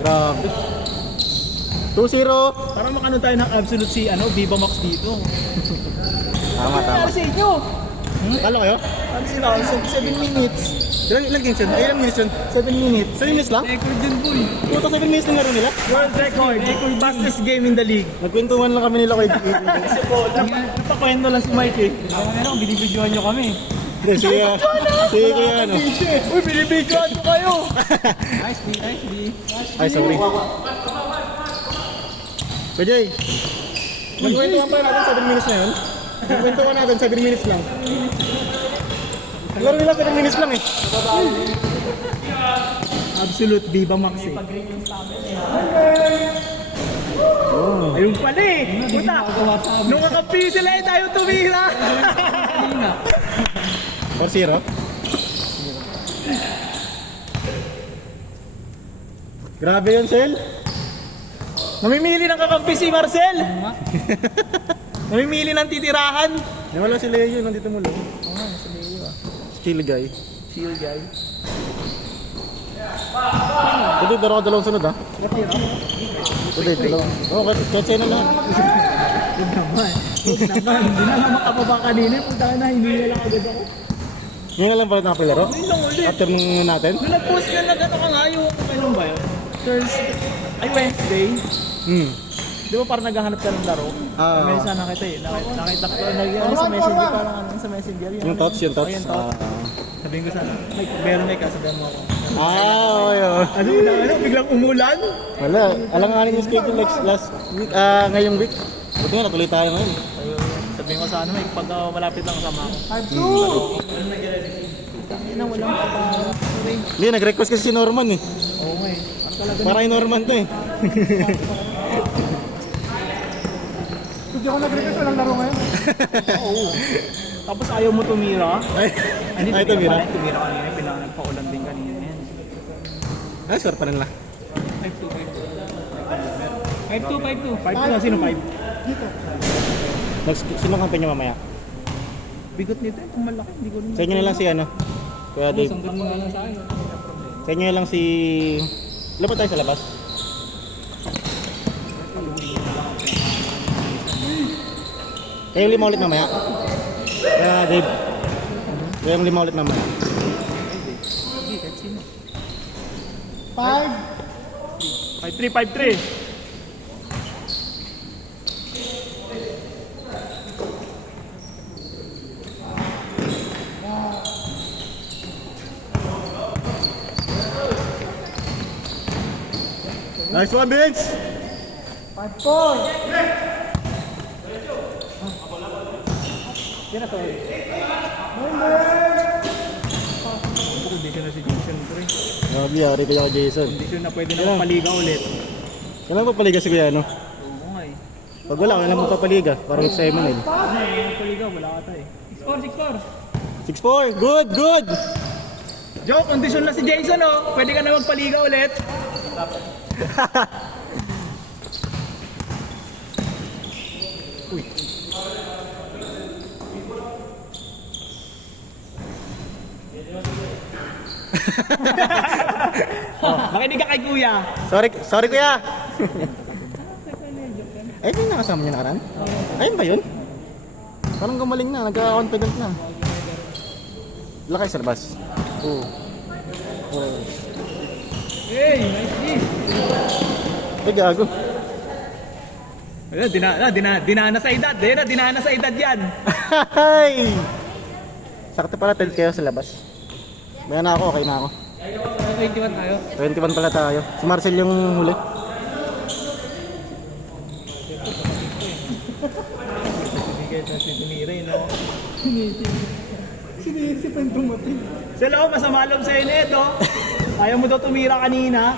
Grabe. 2-0. Parang makano tayo ng absolute si Viva Max dito. Tama, tama. Ano sa inyo? Talo kayo? Ano sila? 7 minutes. Ilang games yun? Ay, ilang minutes yun? 7 minutes. 7 minutes lang? Record yun, boy. Puto 7 minutes na laro nila? World record. Fastest game in the league. Nagkwentuhan lang kami nila kay DJ. Napakwento lang si Mike eh. Ano, binibidyohan nyo kami. Hindi, sige kuya ano. Uy, binibidyohan nyo kayo. Nice D. Ay, sorry. Pwede. Nagkwentuhan pa natin 7 minutes na yun. Nagkwentuhan natin 7 minutes lang. Laro nila 7 minutes lang eh. Absolute Viva Max eh. Ayun pala eh. Puta. Nung kakampi sila eh, tayo tumira. 4-0. Grabe yun, Sel. Namimili ng kakampi si Marcel. Namimili ng titirahan. Nawala si Leo, nandito mo lang. Oo nga, si Leo ah. Chill guy. Chill guy. Pwede, daro ka dalawang sunod ha. Pwede, dalawang. Oo, ketse na lang. Huwag naman. Hindi na naman makababa kanina. Punta na, hindi na lang agad ako. Ngayon na lang pala nakapilaro? Ayun lang ulit. After nung natin? Nung nag-post ka na gano'n ka nga yung kailan ba yun? Thursday. Ay, Wednesday. Di ba parang naghahanap ka ng laro? May sana kita eh. Nakita ko sa messenger, parang sa messenger. Yung thoughts, yung thoughts. Oh, yung thoughts. Sabihin ko sana, meron na sabihan mo ako. Okay. Ano, biglang umulan? Wala, alanganin yung schedule last week, ngayong week. Buti nga, natuloy tayo ngayon. Sabihin ko sana, pag malapit lang kasama ako. Ano, walang Hindi, nag-request kasi si Norman eh. Oo nga eh. Para yung Norman to eh. Hindi ako nag-request, walang laro ngayon. Oo. Tapos ayaw mo tumira. Ay, tumira. Tumira kanina, nagpaulan din kanina yan. Ay, sure pa rin lang. 5-2. 5-2 na, sino 5? Dito. Sino kampanya mamaya? Bigot nito eh, kung malaki, hindi ko rin. Sa inyo na lang si ano? Kuya Dave. Sanggat mo nga lang sa akin. Sa inyo na lang si... Lapat tayo sa labas. Kayo yung 5 ulit mamaya. Kuya Dave. Kayo yung 5 ulit mamaya. Sige, kahit sino. 5-3. Nice one, Vince! 5-4. Yan na to eh. Kondisyon na si Jason pre. Grabe, yari ko yung Jason. Kondisyon na pwede na mapaliga ulit. Kailan pa paliga si Kuya, no? Oo nga eh. Pag wala, kailan mo papaliga? Parang it's Simon eh. Mapaliga, wala ka tayo eh. 6-4, good! Joke, kondisyon na si Jason oh. Pwede ka na magpaliga ulit. Uy. Makinig ka kay kuya. Sorry Kuya! Ay, may nakasama niya nakaraan? Ayun ba yun? Parang gumaling na, nagka-confident na. Lakay sa labas. Oo. Hey, nice game. Ay, gago. Dinana sa edad. Dinana sa edad yan. Ay! Sakto pala, 12 kayo sa labas. Maya na ako, okay na ako. 21 tayo. 21 pala tayo. Si Marcel yung huli. Bigay sa si Tumira, no? Sinisip ang dumating. Sila, masama loob sa inyo ito. Ayaw mo daw tumira kanina.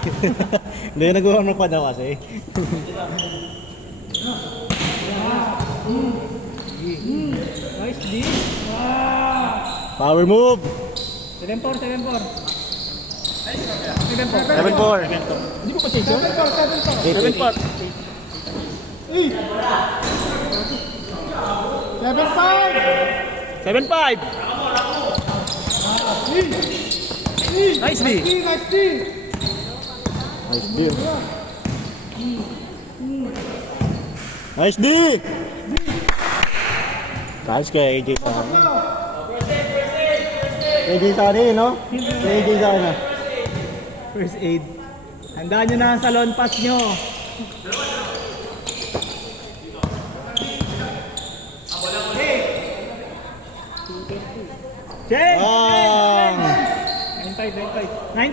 Hindi, nag-warm pa daw kasi. Nice D. Power move! 7-4. 7-4. Hindi mo pa chase yun? 7-4. 7-5. Nice D. Nice D. Nice D. Nice kay AJ Sari. AJ Sari, no? AJ Sari na. First aid. Handaan nyo na ang salon pass nyo. Check! Bang! 9-5. 9-5.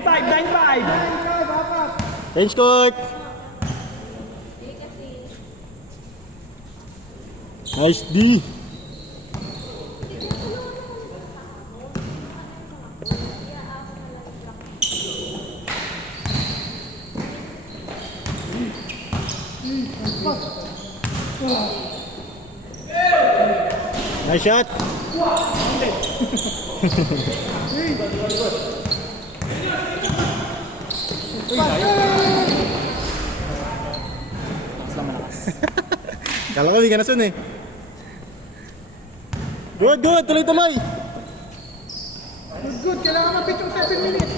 Change court. Nice D. Nice shot. Kala ko hindi ka nasun eh. Good, good. Tuloy-tuloy. Good, kailangan mapit yung 7 minutes.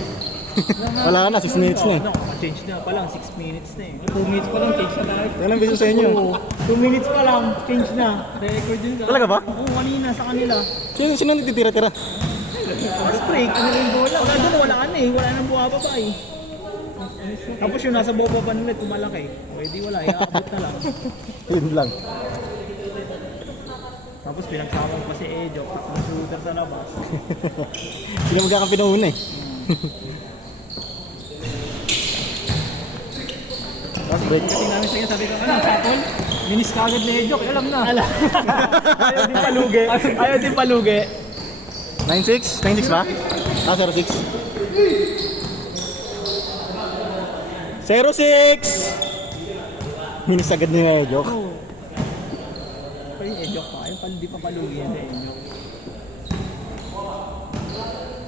Wala ka na, 6 minutes na. No, change na pa lang, 6 minutes na eh. 2 minutes pa lang, change na talaga. Yan ang biso sa inyo. 2 minutes pa lang, change na. Record yun ka. Talaga ba? Oo, kanina sa kanila. Sino nagtitira-tira? Spray, ano yung bola? Wala doon, wala ka na eh. Wala nang buhababa eh. Tapos yung nasa baba nila, tumalaki. O edi wala, iaabot na lang. Yun lang. Tapos pinagsama ko pa si Ejo, ang shooter sa labas. Sino magkakampi na una eh. Last break. Kasi namin sa inyo, sabi ko, ano, sapol? Minis ka agad ni Ejo, alam na. Ayaw din palugi. Ayaw din palugi. 9-6? 9-6 ba? Ah, 0-6. 0-6! Minis agad niya joke. Oo. Pa yung Ejo pa, ayaw di pa palugi yan eh.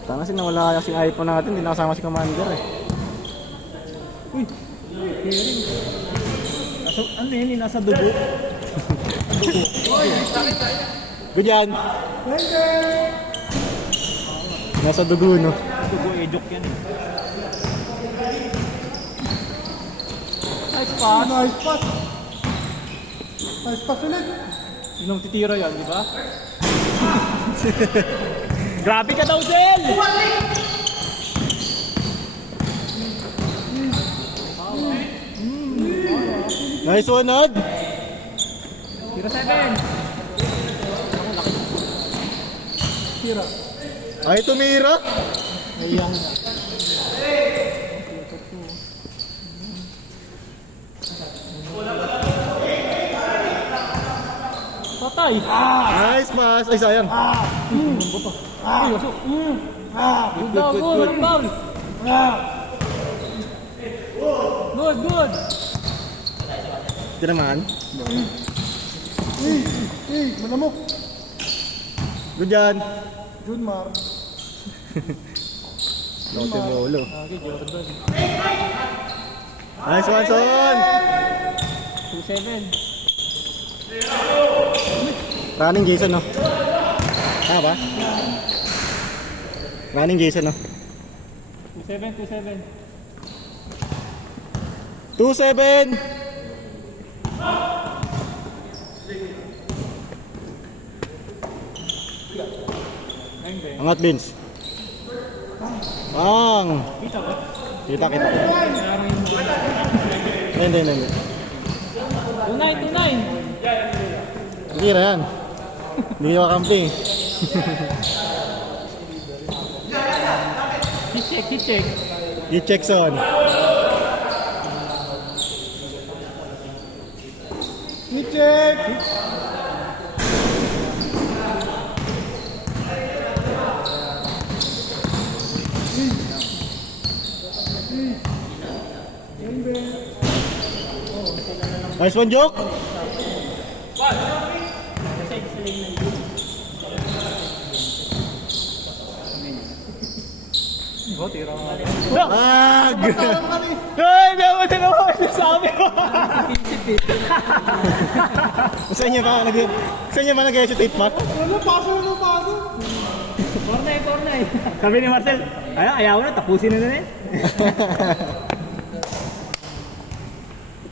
Tanga kasi nawala kasi iPhone natin, hindi nakasama si Commander eh. Uy, hearing. Ano yun, nasa dugo. Good yan! Nasa dugo no? Dugo, Ejo yan eh. Nice pass. Nice pass. Nice pass ulit. Sinong titira yan, di ba? Grabe ka daw, Zel! Nice one, Ad! Tira 7. Tira. Ay, tumira! Ayang. Patay! Nice pass! Ay, sayang! Good down, good down! Good, good! Ito naman. Malamok. Good yan! Good, Mar. Lote bolo. Okay, Jordan. Nice one, son! 2-7. Running Jason, no? Tama ba? Running Jason, no? 2-7, 2-7! 2-7. Angat, Vince. Bang! Kita ba? Kita. Hindi. 2-9. Tira yan. Hindi ka kampi. Hit check. I-check son. I-check. Nice one, Joke. Ag! Ay, dapat na naman sa amin. Sa inyo ba nag-hesitate pa? Ano, paso. Corner. Sabi ni Marcel, ayaw na, tapusin na na eh.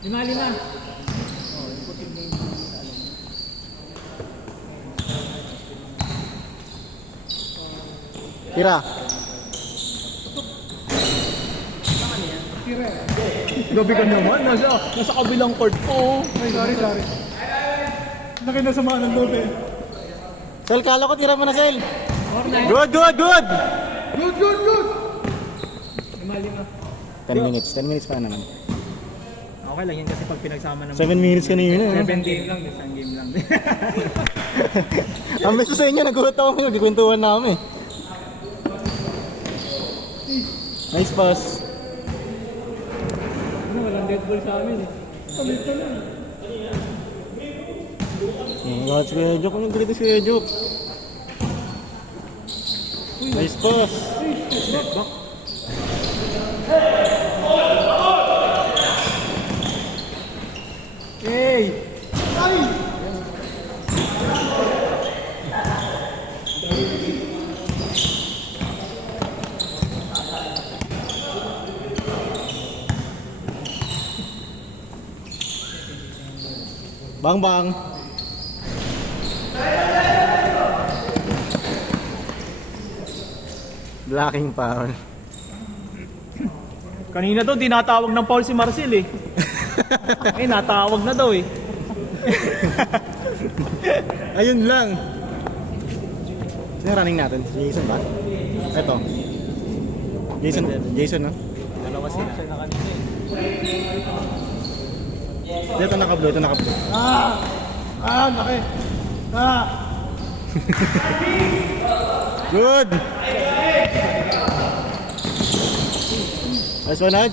5-5. Tira. Gabi ka naman, nasa kabilang court po. Ay, sorry. Laki na sama ng loob eh. Sel, kala ko tira mo na, Sel. Good, good, good! Good! 10 minutes. 10 minutes pa naman. Okay lang yan kasi pag pinagsama ng 7 minutes kanina. 7 game lang, isang game lang. Ang beso sa inyo, nagulat ako ngayon. Nagkikwentuhan na kami. Nice pass. Walang dead ball sa amin eh. Bakit si Kuya Jok? Anong galit si Kuya Jok? Nice pass. Hey! Bang bang. Blocking foul. Kanina daw, tinatawag ng foul si Marcel eh. Natawag na daw eh. Ayun lang. Sino running natin? Si Jason ba? Ito. Jason no? Dalawa sila. Ito naka-blue, ito naka-blue. Laki. Good! Nice one, Ad.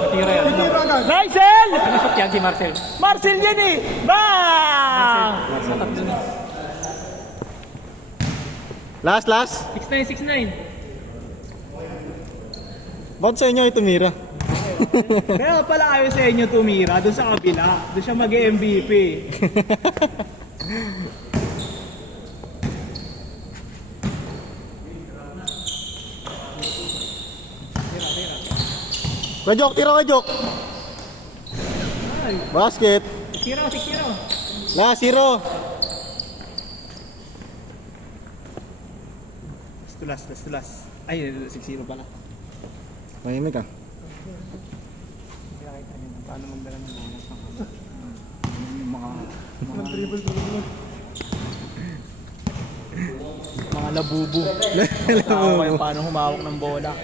Matira yan. Tira agad. Marcel! Ano shot yan si Marcel? Marcel yan eh! Bang! Last. 6-9. Bakit sa inyo ito, Mira? Kaya pala ayaw sa inyo tumira doon sa kabila. Doon siya mag-MVP. Kajok, tira kajok. Basket. 6-0. Last, 0. Last to last. Ay, 6-0 pala. Mahimik ka. Paano magdala ng mga labubo. Paano humawak ng bola.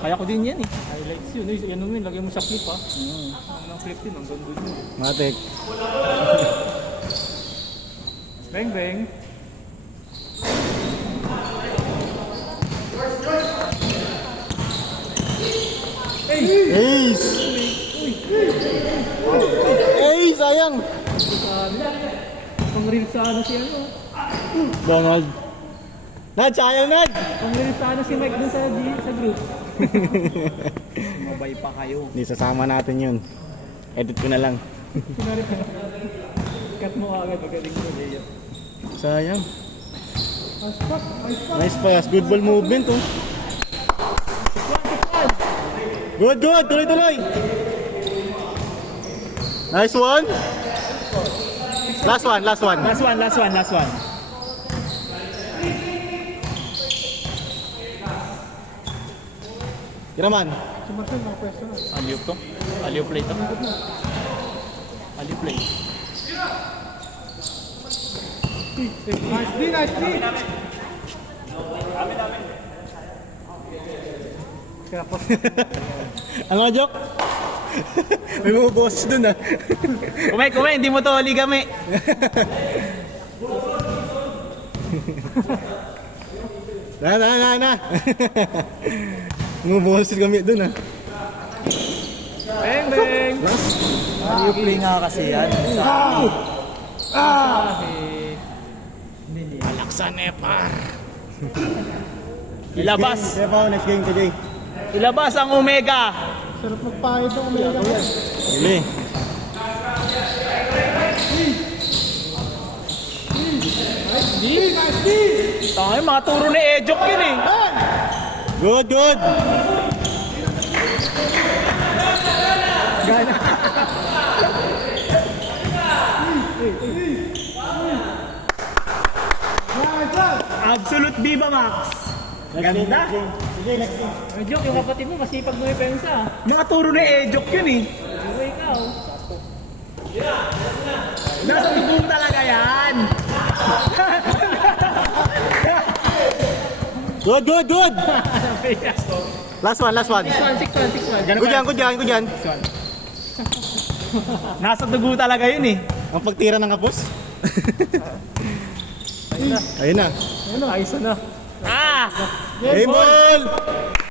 Kaya ko din yan eh. Highlights yun. Yan yun, lagay mo sa clip ha. Ang clip din, ang ganda yun. Matik. Bang. Ace! Ace, sayang! Pang-reel sa ano si ano. Donald. Nad, sayang Nad! Pang-reel sa ano si Mike dun sa group. Mabay pa kayo. Hindi, sasama natin yun. Edit ko na lang. Cut mo agad pagkaling ko Leo. Sayang. Nice pass. Good ball movement oh. Good. Tuloy. Nice one. Last one. Last one. Tiraman. Si Marcel, nakapwesto na. Aliw to. Aliw play to. Aliw play. Nice D. Ano nga, Jok? May mga boses dun ah. Kumain, hindi mo to ligami. Na. Mga boses kami dun ah. Bang. Aliw play nga kasi yan. Alaksa Nepar. Ilabas. Next game today. Ilabas ang Omega. Sarap magpahid ang umaga. Huli. Tangay, mga turo ni Ejok yun eh. Good, good. Absolute Viva Max. Ganda. Ejok, yung kapatid mo, masipag mo yung pensa. Mga turo ni Ejok yun eh. Diba ikaw? Nasa tubong talaga yan. Good, good, good. Last one, last one. 6-1. Good yan, good yan, good yan. Nasa dugo talaga yun eh. Ang pagtira ng kapos. Ayun na. Ayos na. Ah! Game ball!